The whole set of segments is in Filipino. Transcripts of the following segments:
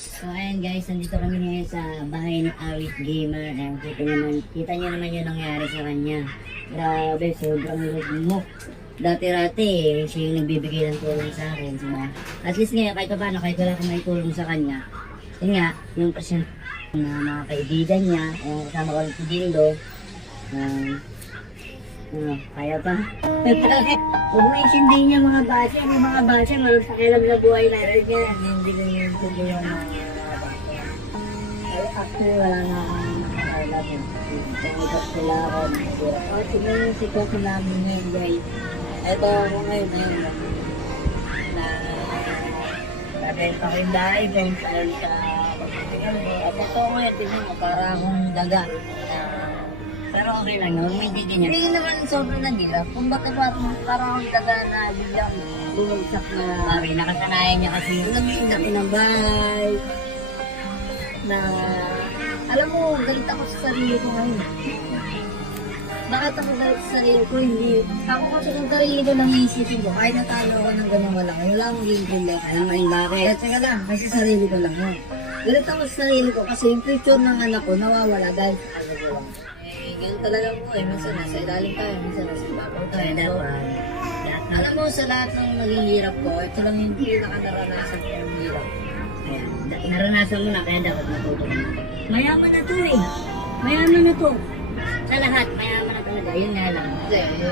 So ayan guys, nandito kami ngayon sa bahay ni Awit Gamer. Ayan, kita naman, kita nyo naman yung nangyari sa kanya. Grabe, sobrang lugmok. Dati-rati, eh, siya yung nagbibigay ng tulong sa akin. So, at least ngayon, kahit pa paano, kahit wala akong may tulong sa kanya. Yun nga, yung pasyon na mga kaibigan niya, yung kasama ko si Dindo, um, ano, kaya pa? Huwag mo isindi niya mga base. Yung mga base, malang pakialam na buhay natin yan. Hindi ko yung tuloy yung mga base. Actually, wala na akong pakialam. Pangitap sila ako. Oh, sige yung ko namin ngayon, guys. Ito ako ngayon, ngayon. Na, nabenta ko yung dahil. Alam sa pagkakas mo. At ito ngayon, tingnan mo, para akong daga. Pero okay lang may hindi niya. Hindi naman sobrang nagilap. Kung bakit parang, parang akong daga na biglang bumagsak na. Sabi, nakasanayan niya kasi yung nag-iindak ng bahay. Na, alam mo, galit ako sa sarili ko ngayon. Bakit ako galit sa sarili ko? Hindi. Ako kasi kung sarili ko nang iisipin ko, kahit natalo ako ng ganun wala, wala akong game problema. Alam mo yun bakit? Kaya teka lang, kasi sarili ko lang yun. Galit ako sa sarili ko kasi yung future ng anak ko nawawala dahil sa ano ko lang. Eh, ganun talaga po eh. Minsan nasa ilalim tayo, minsan nasa ibabaw tayo. So, alam mo, sa lahat ng naging hirap ko, ito lang yung pinaka-naranasan ko yung hirap. Da- naranasan mo na, kaya dapat matuto na. Mayaman na to eh. Mayaman na to. Sa lahat, mayaman na talaga. Yun nga lang.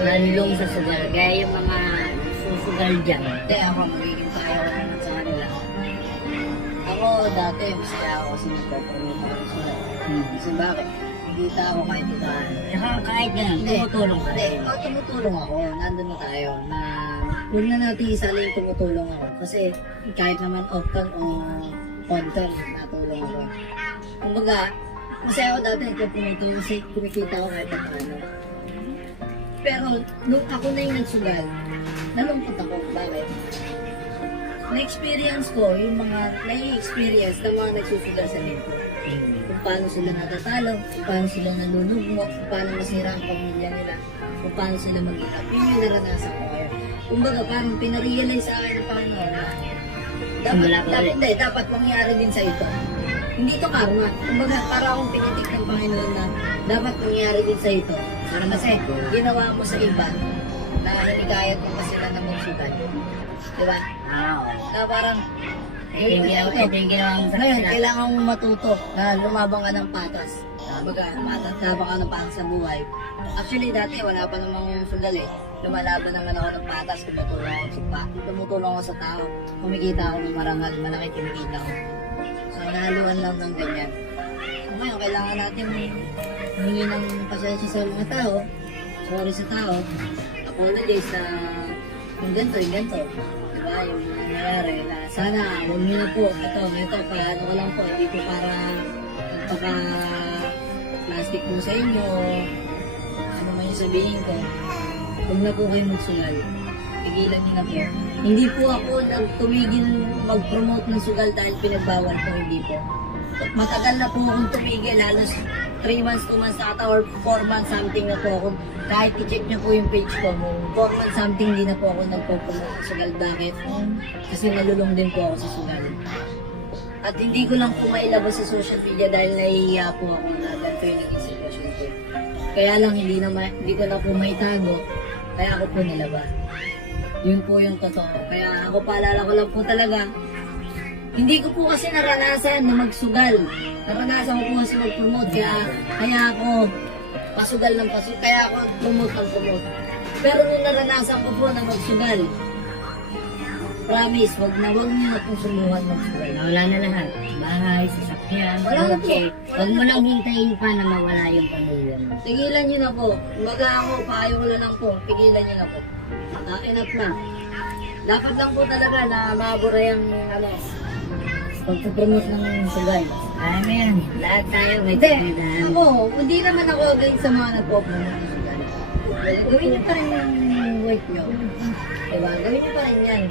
Nalulong sa sugal. Kaya yung mga susugal dyan. Hindi, ako magiging tayo sa kanila. Ako dati, masaya ako kasi nagpapromote ako sa sugal. Hmm. Kasi bakit? Nakikita ako kahit ito. Saka kahit ganun, tumutulong ka rin. Oo, tumutulong ako. Nandun na tayo na huwag na natin isali yung tumutulong ako. Kasi kahit naman off-cam o on-cam, natulong ako. Kumbaga, masaya ako dati kung tumutulong kasi kumikita ako kahit pa paano. Pero nung ako na yung nagsugal, nalungkot ako. Bakit? Na-experience ko yung mga na-experience ng mga nagsusugal sa lingko. Kung paano sila natatalo, kung paano sila nalulugmo, kung paano masira ang pamilya nila, kung paano sila mag-hirap. Yun yung naranasan ko ngayon. Kumbaga parang pinarealize sa akin ng Panginoon na dapat, dapat, hindi, dapat mangyari din sa ito. Hindi ito karma. Kumbaga para akong pinitik ng Panginoon na dapat mangyari din sa ito. Kasi ginawa mo sa iba na hinikayat mo pa sila na magsugal. Di ba? Na parang, Ito yung ginawa- ito yung ginawa mo sa ngayon, kanila. kailangan mong matuto na lumabang ka ng patas. Kumbaga, patas, labang ka ng patas sa buhay. Actually, dati wala pa namang sugal eh. Lumalaban naman ako ng patas, tumutulong ako sa pa, tumutulong ako sa tao. Kumikita ako ng marangal, malaki kinikita ko. So, nahaluan lang ng ganyan. So, ngayon, kailangan natin humingi ng pasensya sa mga tao. Sorry sa tao. Apologize sa yung ganito, yung ganito. Diba? Yung nangyayari na sana, huwag niyo na po. Ito, ito, paano ko lang po. Hindi po para magpaka plastic po sa inyo. Ano man yung sabihin ko. Huwag na po kayo magsugal. Pigilan niyo na po. Hindi po ako nagtumigil mag-promote ng sugal dahil pinagbawal ko, hindi po. Matagal na po akong tumigil, halos 3 months, 2 months ata or 4 months something na po ako. Kahit i-check niyo po yung page ko, 4 months something din na po ako nagpo-promote ng sugal. Bakit? Kasi nalulong din po ako sa sugal. At hindi ko lang po mailabas sa social media dahil nahihiya po ako na ganito yung naging ko. Kaya lang hindi, na ma- hindi ko na po maitago, kaya ako po nilabas. Yun po yung totoo. Kaya ako paalala ko lang po talaga, hindi ko po kasi naranasan na magsugal. Naranasan ko po kasi mag-promote. Kaya, kaya ako pasugal ng pasugal. Kaya ako promote ng promote. Pero nung naranasan ko po na magsugal, promise, wag na wag niyo na pong sumuhan magsugal. Wala na lahat. Bahay, sasakyan, Wala na po. Huwag mo nang hintayin pa na mawala yung pamilya mo. Tigilan niyo na po. Baga ako, payo ko na lang po. Tigilan niyo na po. Enough na. Dapat lang po talaga na mabura yung ano, pagpupromote ng mo yan. Lahat tayo may tindahan. ako, hindi naman ako against sa mga nagpo-promote ng sugal. Gawin niyo pa rin yung work niyo. Diba? Gawin niyo pa rin yan.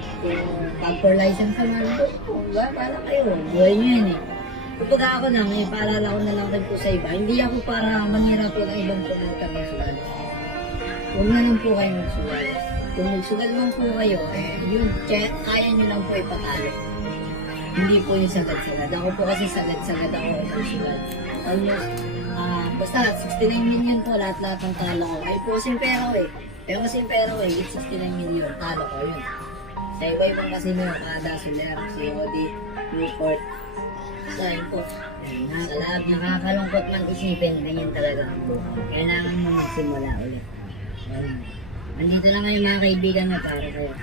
Pag for license naman, diba? Para kayo. Buhay niyo yan eh. Kumbaga ako na, may paalala ko na lang din po sa iba. Hindi ako para manira po ng ibang promoter ng sugal. Huwag na lang po kayo magsugal. Kung magsugal man po kayo, eh, yun, kaya, kaya nyo lang po ipatalo. Hindi po yung sagad-sagad. Ako po kasi sagad-sagad ako umalsulat. Almost, ah, basta 69 million po lahat-lahat ng talo ko. Ay po ko eh. Pero kasing pera ko eh, it's 69 million. Talo ko yun. Sa iba-ibang casino, Kada, Soler, COD, Newport. Sa yun po. Ng Nakakalungkot man isipin, ganyan talaga ang buhay. Kailangan mo magsimula ulit. Ayun. Nandito lang kayo mga kaibigan mo para kayo.